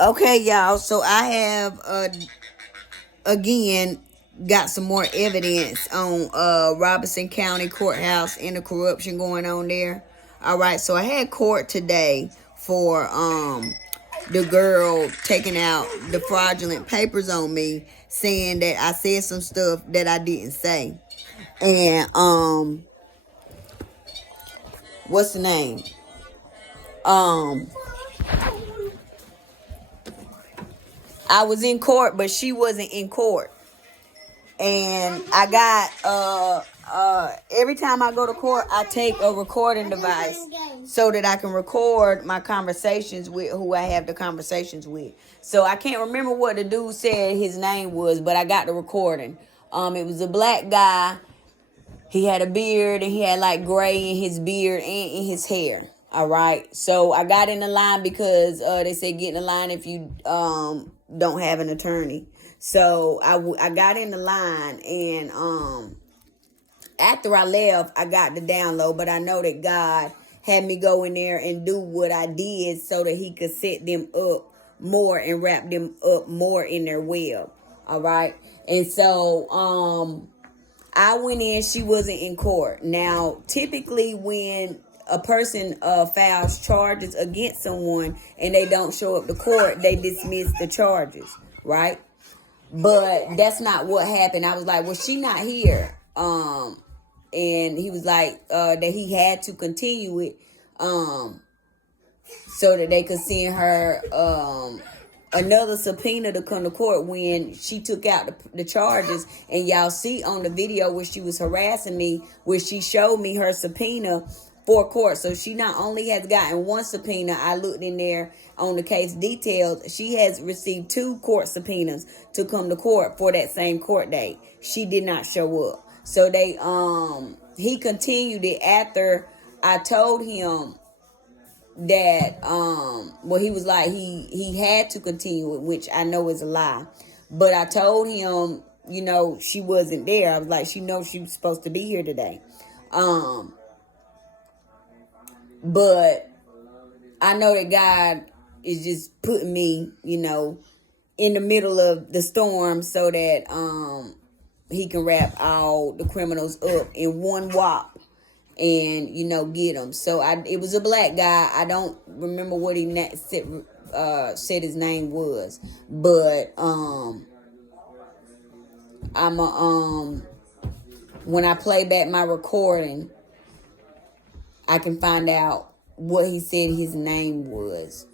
Okay, y'all. So I have again got some more evidence on Robeson County Courthouse and the corruption going on there. All right. So I had court today for the girl taking out the fraudulent papers on me, saying that I said some stuff that I didn't say. And what's the name? Um I was in court, but she wasn't in court. And I got every time I go to court, I take a recording device so that I can record my conversations with who I have the conversations with. So I can't remember what the dude said his name was, but I got the recording. It was a black guy. He had a beard and he had like gray in his beard and in his hair. All right. So I got in the line because they said get in the line if you don't have an attorney. So I got in the line, and after I left, I got the download. But I know that God had me go in there and do what I did so that he could set them up more and wrap them up more in their web. All right. And so I went in, she wasn't in court. Now, typically when a person files charges against someone and they don't show up to court, they dismiss the charges, right? But that's not what happened. I was like, well, she not here. And he was like that he had to continue it so that they could send her another subpoena to come to court when she took out the charges. And y'all see on the video where she was harassing me, where she showed me her subpoena for court. So she not only has gotten one subpoena, I looked in there on the case details, she has received 2 court subpoenas to come to court for that same court date. She did not show up. So he continued it after I told him that well, he was like he had to continue it, which I know is a lie. But I told him, she wasn't there. I was like, she knows she was supposed to be here today. But I know that God is just putting me, in the middle of the storm so that he can wrap all the criminals up in one whop and, get them. So it was a black guy. I don't remember what he said his name was. But when I play back my recording, I can find out what he said his name was.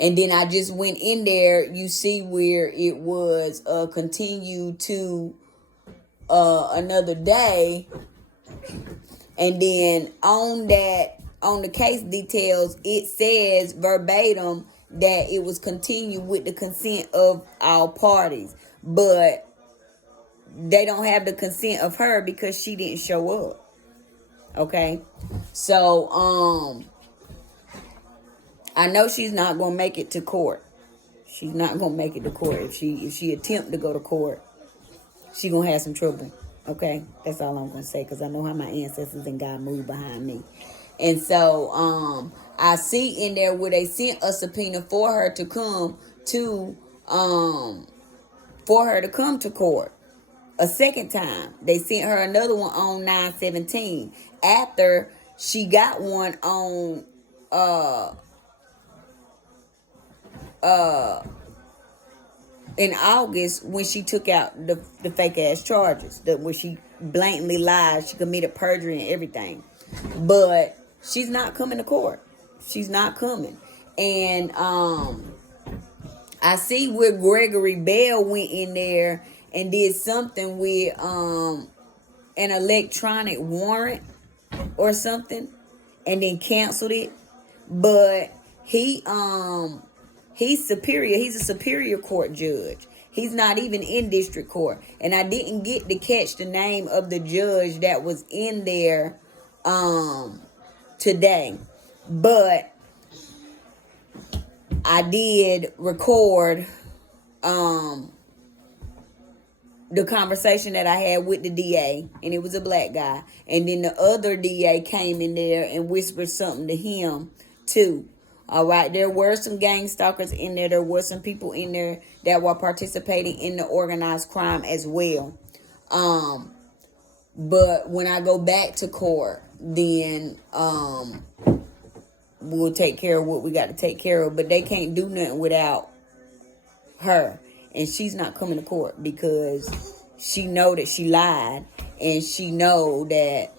And then I just went in there. You see where it was continued to another day. And then on the case details, it says verbatim that it was continued with the consent of all parties. But they don't have the consent of her because she didn't show up. Okay, so I know she's not gonna make it to court. She's not gonna make it to court. If she attempt to go to court, she gonna have some trouble. Okay, that's all I'm gonna say, because I know how my ancestors and God moved behind me. And so I see in there where they sent a subpoena for her to come to court. A second time, they sent her another one on 9/17 after she got one on in August when she took out the fake ass charges, where she blatantly lied, she committed perjury and everything. But she's not coming to court. She's not coming. And I see where Gregory Bell went in there and did something with an electronic warrant or something, and then canceled it. But he's superior. He's a superior court judge. He's not even in district court. And I didn't get to catch the name of the judge that was in there today. But I did record the conversation that I had with the DA, and it was a black guy. And then the other DA came in there and whispered something to him too. All right, there were some gang stalkers in there. There were some people in there that were participating in the organized crime as well. But when I go back to court, then we'll take care of what we got to take care of. But they can't do nothing without her, and she's not coming to court because she know that she lied, and she know that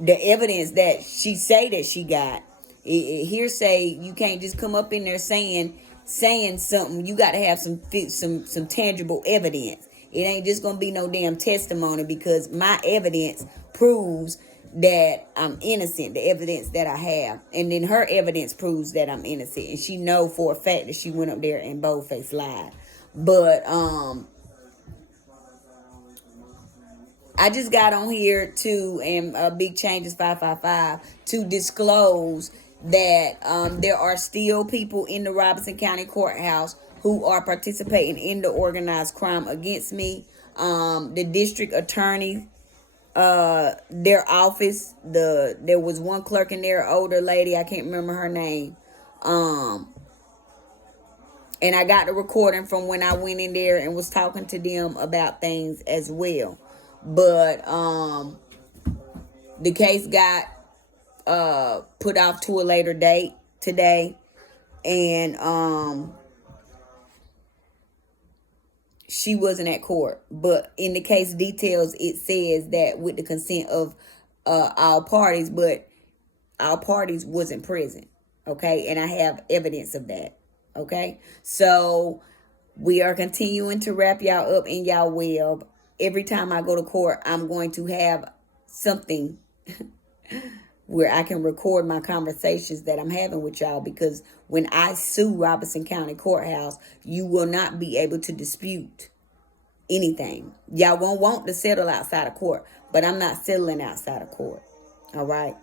the evidence that she say that she got, hearsay. You can't just come up in there saying something. You got to have some tangible evidence. It ain't just gonna be no damn testimony, because my evidence proves that I'm innocent, the evidence that I have. And then her evidence proves that I'm innocent. And she know for a fact that she went up there and boldface lied. But I just got on here to, and Big Changes 555, to disclose that there are still people in the Robeson County Courthouse who are participating in the organized crime against me. The district attorney, their office, there was one clerk in there, older lady, I can't remember her name. And I got the recording from when I went in there and was talking to them about things as well. But the case got put off to a later date today, and she wasn't at court. But in the case details, it says that with the consent of all parties, but all parties wasn't present. Okay, and I have evidence of that. Okay, so we are continuing to wrap y'all up in y'all web. Every time I go to court, I'm going to have something where I can record my conversations that I'm having with y'all, because when I sue Robeson County Courthouse, you will not be able to dispute anything. Y'all won't want to settle outside of court, but I'm not settling outside of court. All right,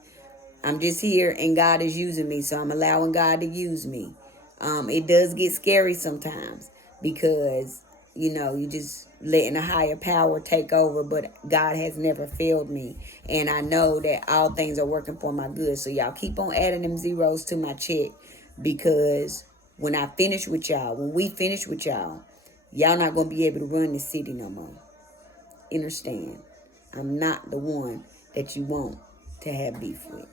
I'm just here, and God is using me, so I'm allowing God to use me. It does get scary sometimes, because you just letting a higher power take over, but God has never failed me, and I know that all things are working for my good. So y'all keep on adding them zeros to my check, because when we finish with y'all, y'all not gonna be able to run this city no more. Understand? I'm not the one that you want to have beef with.